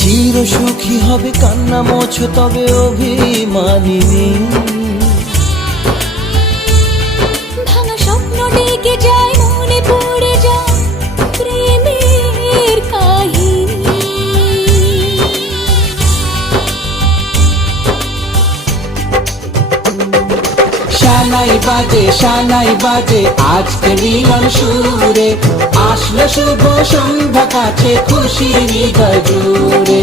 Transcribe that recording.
চির সুখী হবে কান্না মোছো তবে অভিমানিনী। ভাঙা স্বপ্ন ডেকে যায়, মনে পড়ে যায় প্রেমের কাহিনী। শানাই বাজে আজকে মিলন সুরে, আসলো শুভ সন্ধ্যা কাছে খুশির হৃদয় জুড়ে।